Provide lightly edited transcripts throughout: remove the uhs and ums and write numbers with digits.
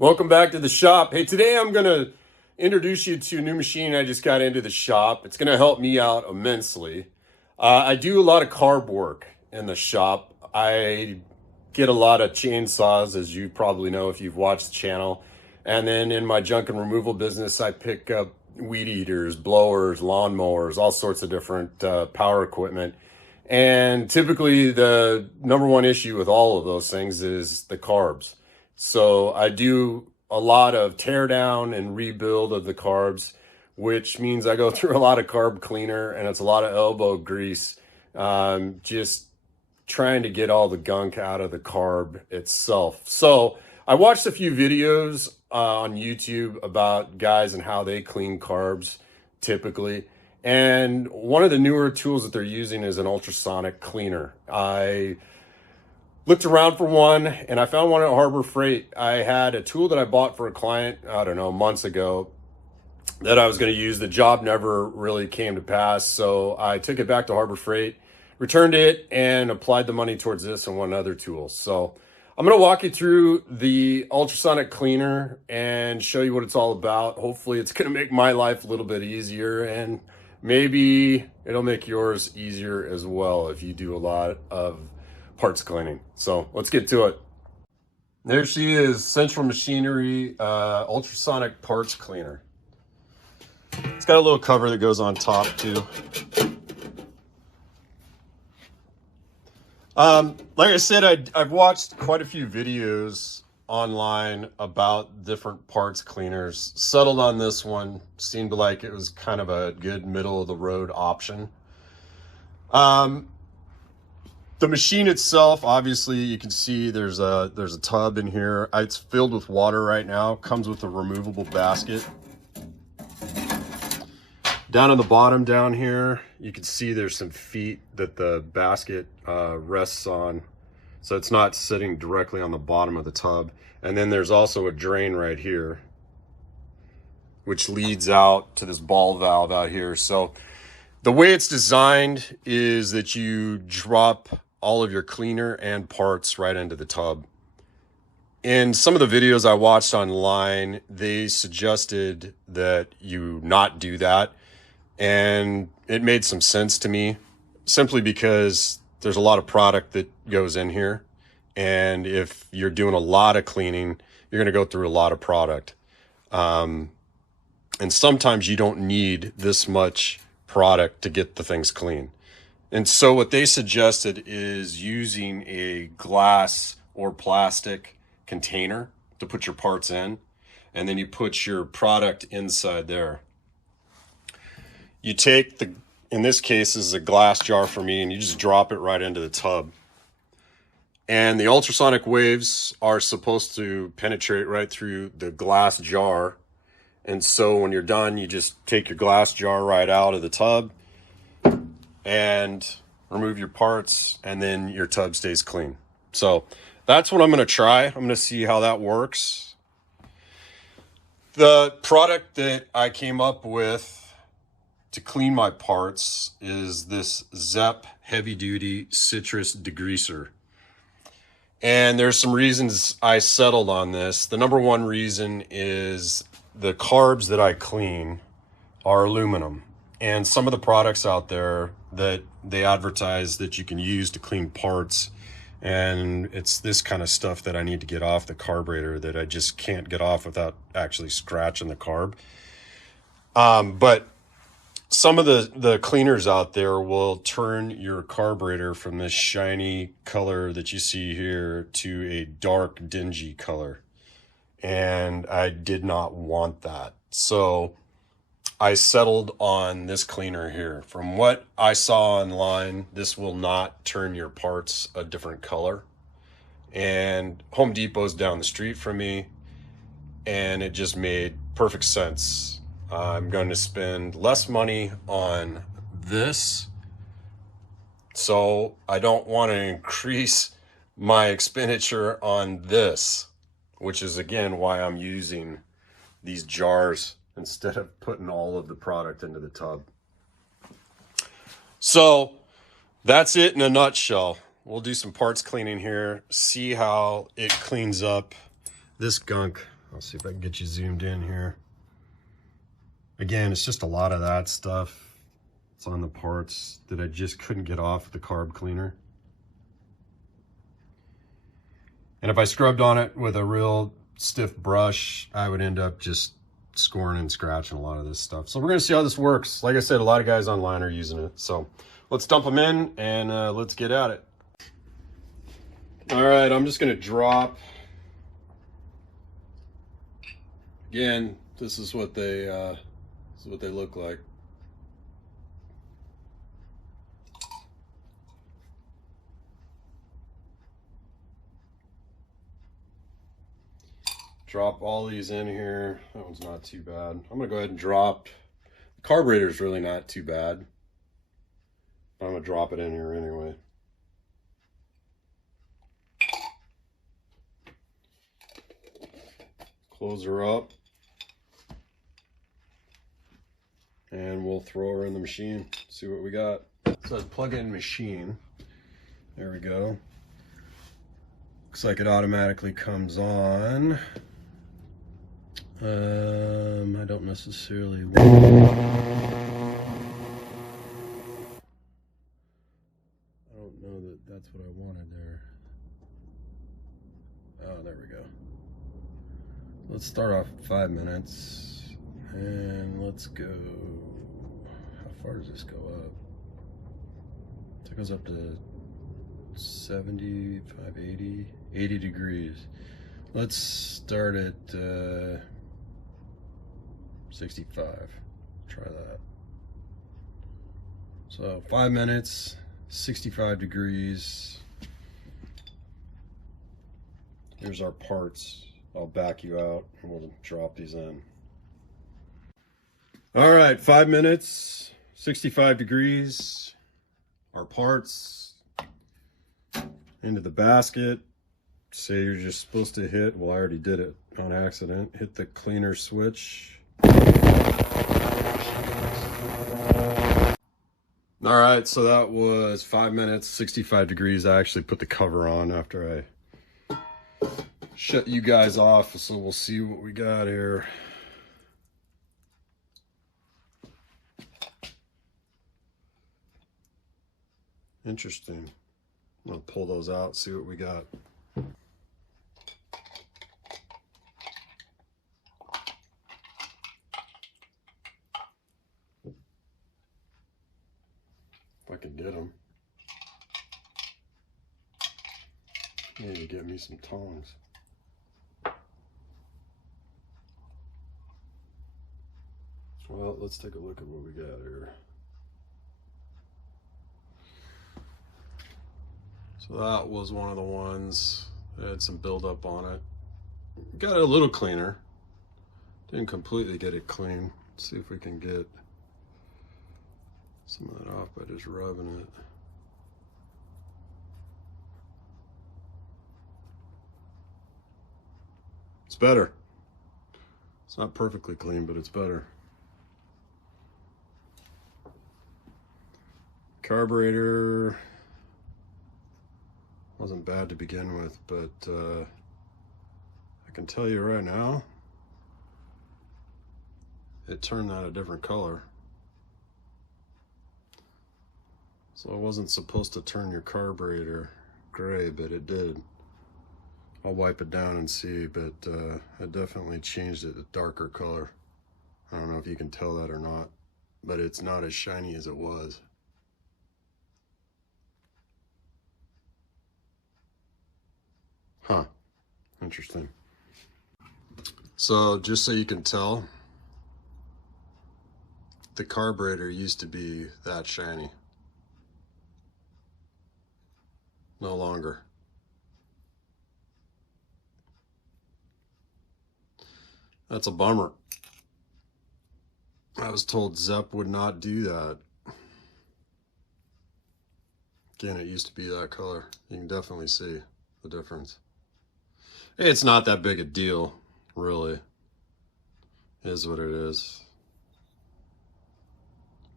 Welcome back to the shop. Hey, today I'm going to introduce you to a new machine I just got into the shop. It's going to help me out immensely. I do a lot of carb work in the shop. I get a lot of chainsaws, as you probably know if you've watched the channel. And then in my junk and removal business, I pick up weed eaters, blowers, lawnmowers, all sorts of different power equipment. And typically the number one issue with all of those things is the carbs. So I do a lot of tear down and rebuild of the carbs, which means I go through a lot of carb cleaner and it's a lot of elbow grease, just trying to get all the gunk out of the carb itself. So I watched a few videos on YouTube about guys and how they clean carbs typically. And one of the newer tools that they're using is an ultrasonic cleaner. I looked around for one and I found one at Harbor Freight. I had a tool that I bought for a client, I don't know, months ago that I was going to use. The job never really came to pass. So I took it back to Harbor Freight, returned it, and applied the money towards this and one other tool. So I'm going to walk you through the ultrasonic cleaner and show you what it's all about. Hopefully it's going to make my life a little bit easier, and maybe it'll make yours easier as well if you do a lot of parts cleaning. So let's get to it. There she is, Central Machinery ultrasonic parts cleaner. It's got a little cover that goes on top too. Like I said, I've watched quite a few videos online about different parts cleaners. Settled on this one. Seemed like it was kind of a good middle of the road option. The machine itself, obviously, you can see there's a tub in here. It's filled with water right now. Comes with a removable basket. Down on the bottom down here, you can see there's some feet that the basket rests on. So it's not sitting directly on the bottom of the tub. And then there's also a drain right here, which leads out to this ball valve out here. So the way it's designed is that you drop all of your cleaner and parts right into the tub. In some of the videos I watched online, they suggested that you not do that. And it made some sense to me, simply because there's a lot of product that goes in here. And if you're doing a lot of cleaning, you're going to go through a lot of product. And sometimes you don't need this much product to get the things clean. And so what they suggested is using a glass or plastic container to put your parts in, and then you put your product inside there. You take in this case, this is a glass jar for me, and you just drop it right into the tub. And the ultrasonic waves are supposed to penetrate right through the glass jar. And so when you're done, you just take your glass jar right out of the tub and remove your parts, and then your tub stays clean. So that's what I'm going to try. I'm going to see how that works. The product that I came up with to clean my parts is this Zep heavy duty citrus degreaser. And there's some reasons I settled on this. The number one reason is the carbs that I clean are aluminum. And some of the products out there that they advertise that you can use to clean parts, and it's this kind of stuff that I need to get off the carburetor that I just can't get off without actually scratching the carb. But some of the cleaners out there will turn your carburetor from this shiny color that you see here to a dark, dingy color. And I did not want that. So I settled on this cleaner here. From what I saw online, this will not turn your parts a different color. And Home Depot's down the street from me, and it just made perfect sense. I'm going to spend less money on this, so I don't want to increase my expenditure on this, which is again why I'm using these jars instead of putting all of the product into the tub. So that's it in a nutshell. We'll do some parts cleaning here, see how it cleans up this gunk I'll see if I can get you zoomed in here. Again, it's just a lot of that stuff. It's on the parts that I just couldn't get off the carb cleaner. And if I scrubbed on it with a real stiff brush, I would end up just scoring and scratching a lot of this stuff. So we're gonna see how this works. Like I said, a lot of guys online are using it. So let's dump them in and let's get at it. All right, I'm just gonna drop. Again, this is what they look like. Drop all these in here. That one's not too bad. I'm gonna go ahead and drop. The carburetor is really not too bad. I'm gonna drop it in here anyway. Close her up. And we'll throw her in the machine, see what we got. So it's plug-in machine. There we go. Looks like it automatically comes on. I don't necessarily want... I don't know that that's what I wanted there. Oh, there we go. Let's start off 5 minutes and let's go. How far does this go up? It goes up to 75, 80 degrees. Let's start at 65. Try that. So 5 minutes, 65 degrees. Here's our parts. I'll back you out and we'll drop these in. All right, 5 minutes, 65 degrees. Our parts into the basket. Say you're just supposed to hit, well, I already did it on accident. Hit the cleaner switch. All right, so that was 5 minutes, 65 degrees. I actually put the cover on after I shut you guys off, so we'll see what we got here. Interesting. I'm gonna pull those out, see what we got. If I can get them. I need to get me some tongs. Well, let's take a look at what we got here. So that was one of the ones that had some buildup on it. Got it a little cleaner. Didn't completely get it clean. Let's see if we can get some of that off by just rubbing it. It's better. It's not perfectly clean, but it's better. Carburetor wasn't bad to begin with, but I can tell you right now, it turned out a different color. So it wasn't supposed to turn your carburetor gray, but it did. I'll wipe it down and see, but it definitely changed it a darker color. I don't know if you can tell that or not, but it's not as shiny as it was. Huh, interesting. So just so you can tell, the carburetor used to be that shiny. No longer. That's a bummer. I was told Zepp would not do that. Again, it used to be that color. You can definitely see the difference. It's not that big a deal, really. It is what it is.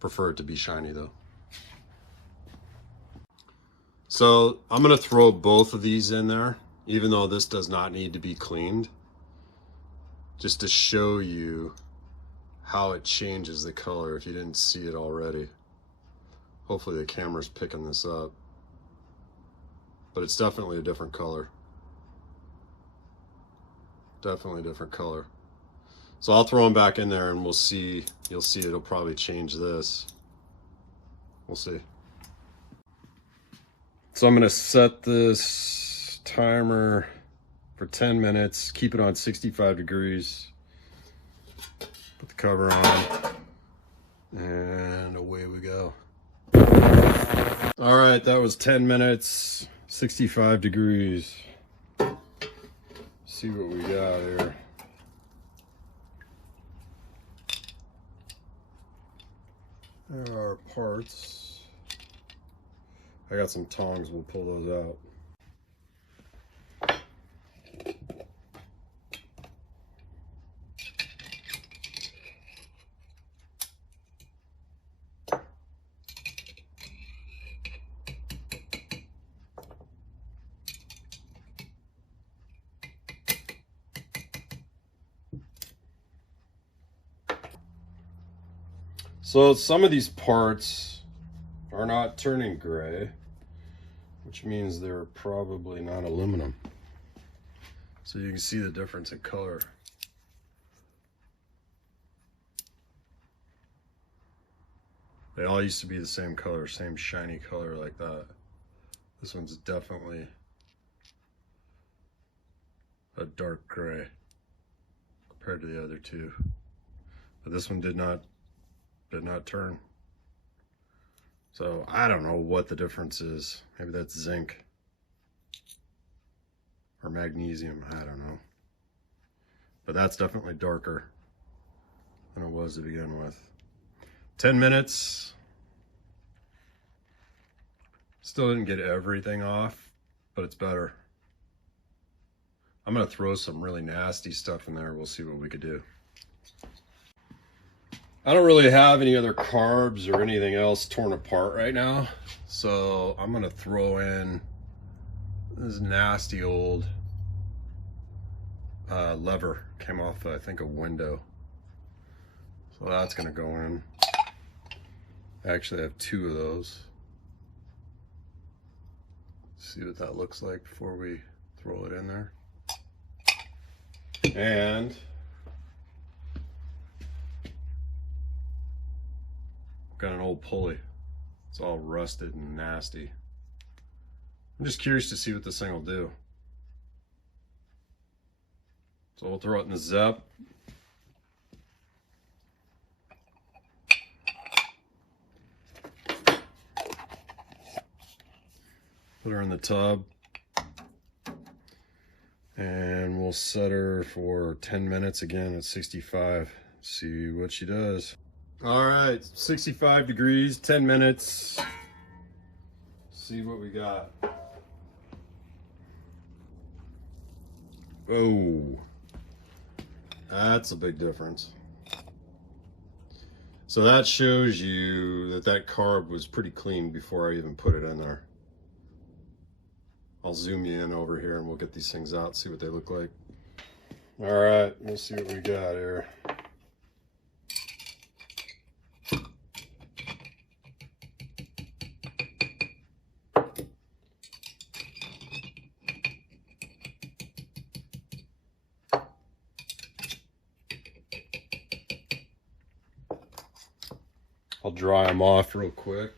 Prefer it to be shiny though. So I'm gonna throw both of these in there, even though this does not need to be cleaned. just to show you how it changes the color if you didn't see it already. Hopefully the camera's picking this up, but it's definitely a different color. Definitely a different color. So I'll throw them back in there and we'll see. You'll see it'll probably change this. We'll see. So I'm gonna set this timer for 10 minutes, keep it on 65 degrees, put the cover on, and away we go. All right, that was 10 minutes, 65 degrees. See what we got here. There are parts. I got some tongs, we'll pull those out. So some of these parts are not turning gray, which means they're probably not aluminum. So you can see the difference in color. They all used to be the same color, same shiny color like that. This one's definitely a dark gray compared to the other two. But this one did not turn. So I don't know what the difference is. Maybe that's zinc or magnesium, I don't know. But that's definitely darker than it was to begin with. 10 minutes. Still didn't get everything off, but it's better. I'm gonna throw some really nasty stuff in there. We'll see what we could do. I don't really have any other carbs or anything else torn apart right now, so I'm gonna throw in this nasty old lever. Came off, I think, a window. So that's gonna go in. I actually have two of those. See what that looks like before we throw it in there. And got an old pulley. It's all rusted and nasty. I'm just curious to see what this thing will do. So we'll throw it in the Zep. Put her in the tub. And we'll set her for 10 minutes again at 65. See what she does. All right, 65 degrees, 10 minutes. See what we got. Oh, that's a big difference. So that shows you that that carb was pretty clean before I even put it in there. I'll zoom you in over here and we'll get these things out, see what they look like. All right, let's see what we got here. I'll dry them off real quick.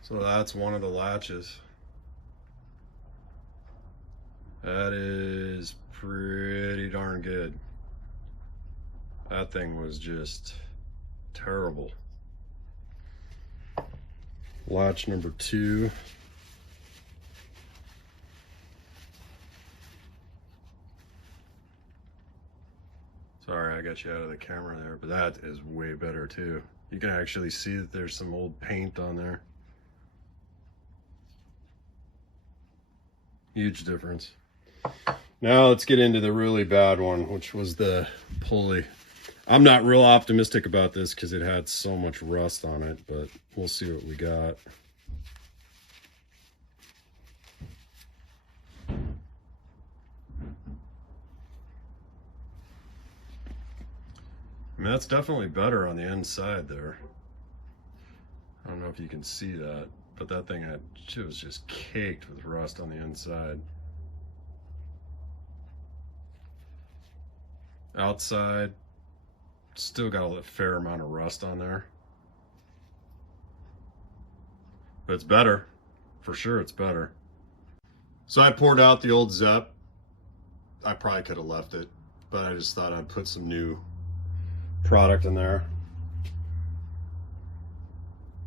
So that's one of the latches. That is pretty darn good. That thing was just terrible. Latch number 2. Sorry, I got you out of the camera there, but that is way better too. You can actually see that there's some old paint on there. Huge difference. Now let's get into the really bad one, which was the pulley. I'm not real optimistic about this because it had so much rust on it, but we'll see what we got. I mean, that's definitely better on the inside there. I don't know if you can see that, but that thing it was just caked with rust on the inside. Outside, still got a fair amount of rust on there. But it's better. For sure it's better. So I poured out the old Zepp. I probably could have left it, but I just thought I'd put some new product in there.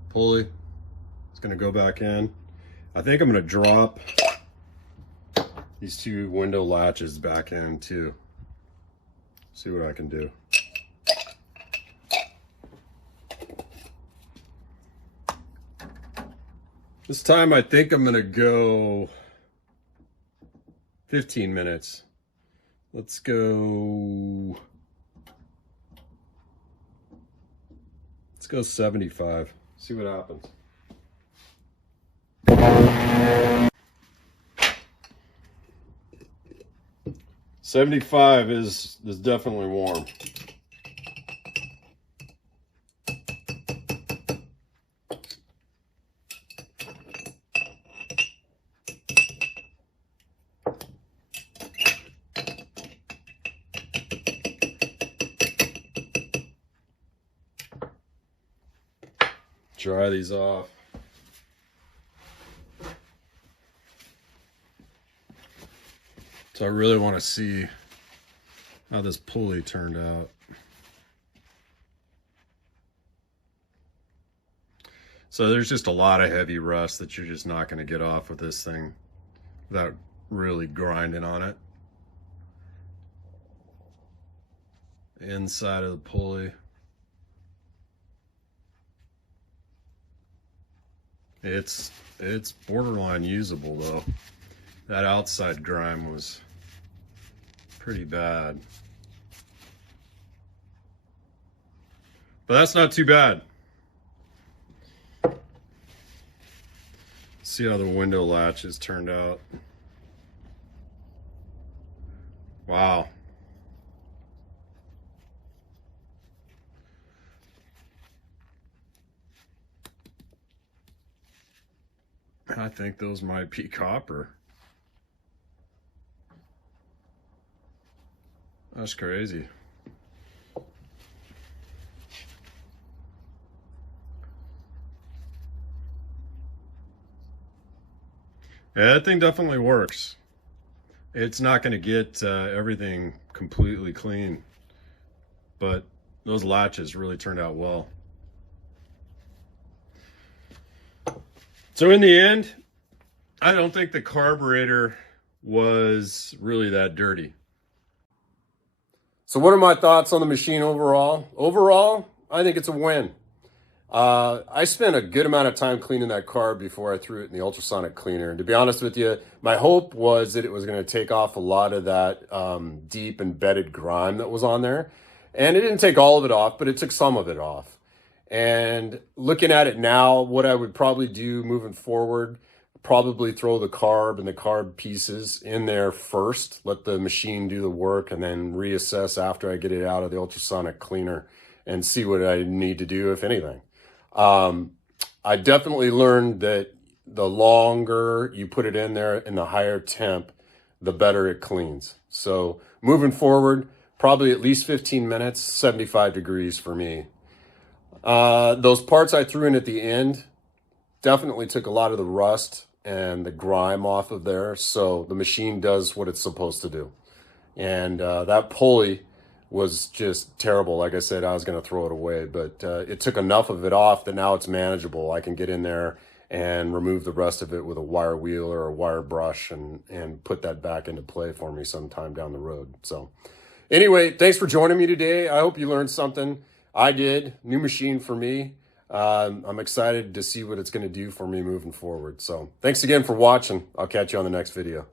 Pulley, it's gonna go back in. I think I'm gonna drop these two window latches back in too. See what I can do. This time I think I'm gonna go 15 minutes. Let's go 75. See what happens. $75 is definitely warm. Dry these off. So I really want to see how this pulley turned out. So there's just a lot of heavy rust that you're just not going to get off with this thing without really grinding on it. Inside of the pulley. It's borderline usable though. That outside grime was pretty bad. But that's not too bad. See how the window latches turned out. Wow. I think those might be copper. That's crazy. Yeah, that thing definitely works. It's not going to get everything completely clean, but those latches really turned out well. So in the end, I don't think the carburetor was really that dirty. So what are my thoughts on the machine overall? Overall, I think it's a win. I spent a good amount of time cleaning that carb before I threw it in the ultrasonic cleaner. And to be honest with you, my hope was that it was going to take off a lot of that deep embedded grime that was on there. And it didn't take all of it off, but it took some of it off. And looking at it now, what I would probably do moving forward, probably throw the carb and the carb pieces in there first, let the machine do the work, and then reassess after I get it out of the ultrasonic cleaner and see what I need to do, if anything. I definitely learned that the longer you put it in there and the higher temp, the better it cleans. So moving forward, probably at least 15 minutes, 75 degrees for me. Those parts I threw in at the end definitely took a lot of the rust and the grime off of there. So the machine does what it's supposed to do. And that pulley was just terrible. Like I said, I was going to throw it away, but it took enough of it off that now it's manageable. I can get in there and remove the rest of it with a wire wheel or a wire brush and put that back into play for me sometime down the road. So anyway, thanks for joining me today. I hope you learned something. I did. New machine for me. I'm excited to see what it's going to do for me moving forward. So thanks again for watching. I'll catch you on the next video.